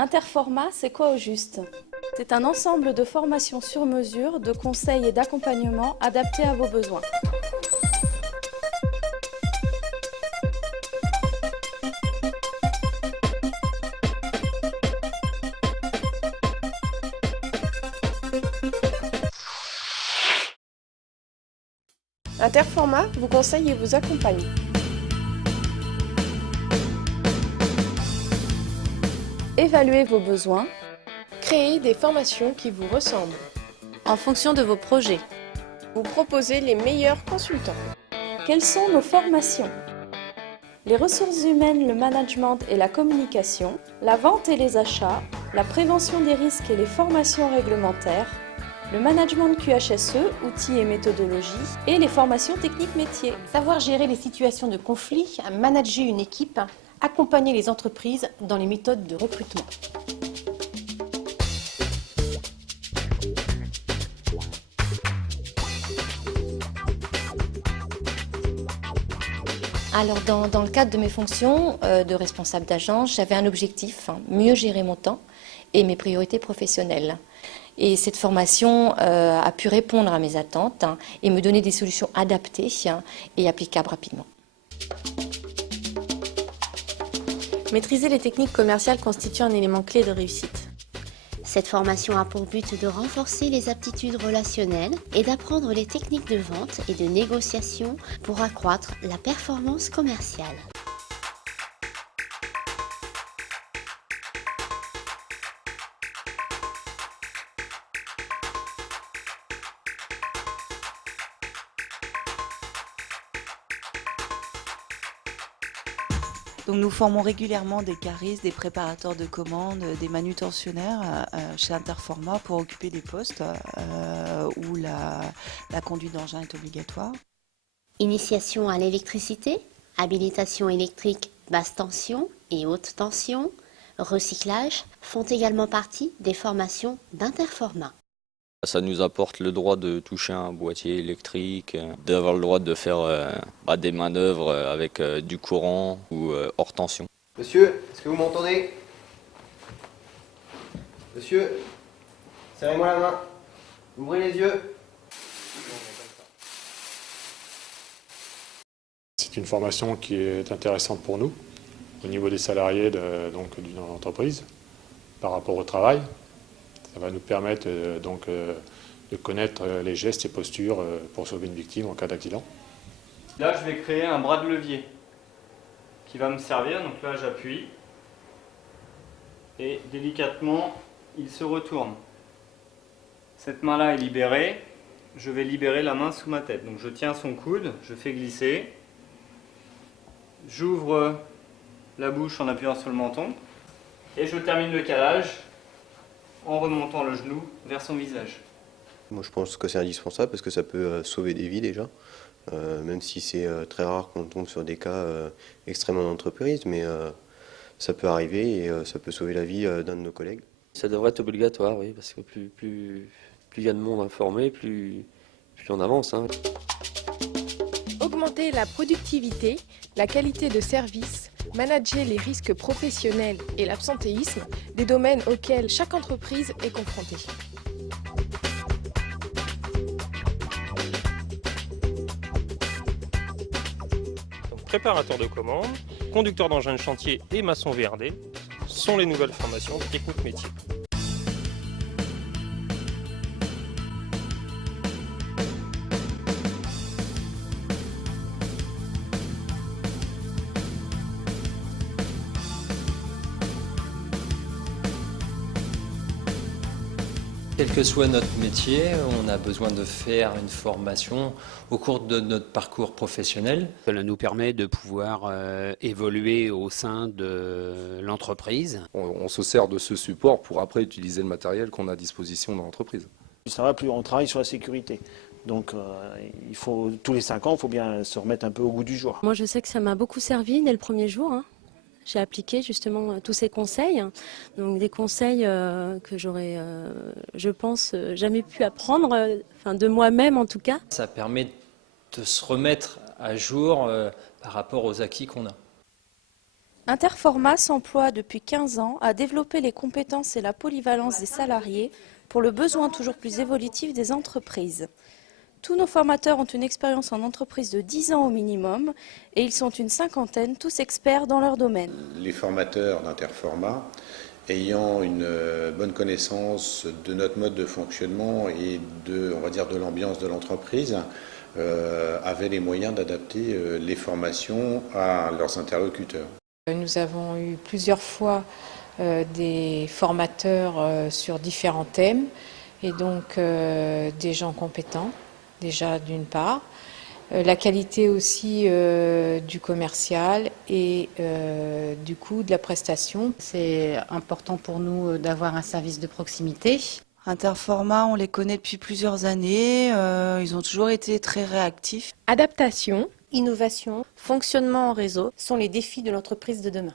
Interformat, c'est quoi au juste? C'est un ensemble de formations sur mesure, de conseils et d'accompagnement adaptés à vos besoins. Interformat vous conseille et vous accompagne. Évaluez vos besoins Créez des formations qui vous ressemblent. en fonction de vos projets. Vous proposez les meilleurs consultants. Quelles sont nos formations? Les ressources humaines, le management et la communication, la vente et les achats, la prévention des risques et les formations réglementaires, le management QHSE, outils et méthodologies, et les formations techniques métiers. Savoir gérer les situations de conflit, manager une équipe, accompagner les entreprises dans les méthodes de recrutement. Alors dans le cadre de mes fonctions de responsable d'agence, j'avais un objectif, mieux gérer mon temps et mes priorités professionnelles. Et cette formation a pu répondre à mes attentes et me donner des solutions adaptées et applicables rapidement. Maîtriser les techniques commerciales constitue un élément clé de réussite. Cette formation a pour but de renforcer les aptitudes relationnelles et d'apprendre les techniques de vente et de négociation pour accroître la performance commerciale. Donc nous formons régulièrement des caristes, des préparateurs de commandes, des manutentionnaires chez Interformat pour occuper des postes où la conduite d'engin est obligatoire. Initiation à l'électricité, habilitation électrique basse tension et haute tension, recyclage font également partie des formations d'Interformat. Ça nous apporte le droit de toucher un boîtier électrique, d'avoir le droit de faire des manœuvres avec du courant ou hors tension. Monsieur, est-ce que vous m'entendez? Monsieur, serrez-moi la main. Ouvrez les yeux. C'est une formation qui est intéressante pour nous, au niveau des salariés d'une entreprise, par rapport au travail. Ça va nous permettre de connaître les gestes et postures pour sauver une victime en cas d'accident. Là, je vais créer un bras de levier qui va me servir. Donc là, j'appuie et délicatement, il se retourne. Cette main-là est libérée. Je vais libérer la main sous ma tête. Donc je tiens son coude, je fais glisser. J'ouvre la bouche en appuyant sur le menton et je termine le calage en remontant le genou vers son visage. Moi je pense que c'est indispensable parce que ça peut sauver des vies déjà, même si c'est très rare qu'on tombe sur des cas extrêmement d'entreprise, mais ça peut arriver et ça peut sauver la vie d'un de nos collègues. Ça devrait être obligatoire, oui, parce que plus il y a de monde informé, plus on avance. Augmenter la productivité, la qualité de service, manager les risques professionnels et l'absentéisme, des domaines auxquels chaque entreprise est confrontée. Donc, préparateur de commandes, conducteur d'engin de chantier et maçon VRD sont les nouvelles formations techniques métiers. Quel que soit notre métier, on a besoin de faire une formation au cours de notre parcours professionnel. Cela nous permet de pouvoir évoluer au sein de l'entreprise. On se sert de ce support pour après utiliser le matériel qu'on a à disposition dans l'entreprise. Ça va plus, on travaille sur la sécurité. Donc il faut, tous les 5 ans, il faut bien se remettre un peu au goût du jour. Moi je sais que ça m'a beaucoup servi dès le premier jour. J'ai appliqué justement tous ces conseils, donc des conseils que j'aurais, je pense, jamais pu apprendre, de moi-même en tout cas. Ça permet de se remettre à jour par rapport aux acquis qu'on a. Interformat s'emploie depuis 15 ans à développer les compétences et la polyvalence des salariés pour le besoin toujours plus évolutif des entreprises. Tous nos formateurs ont une expérience en entreprise de 10 ans au minimum et ils sont une cinquantaine, tous experts dans leur domaine. Les formateurs d'Interformat, ayant une bonne connaissance de notre mode de fonctionnement et on va dire, de l'ambiance de l'entreprise, avaient les moyens d'adapter les formations à leurs interlocuteurs. Nous avons eu plusieurs fois des formateurs sur différents thèmes et donc des gens compétents. Déjà d'une part, la qualité aussi du commercial et du coût de la prestation. C'est important pour nous d'avoir un service de proximité. Interformat, on les connaît depuis plusieurs années, ils ont toujours été très réactifs. Adaptation, innovation, fonctionnement en réseau sont les défis de l'entreprise de demain.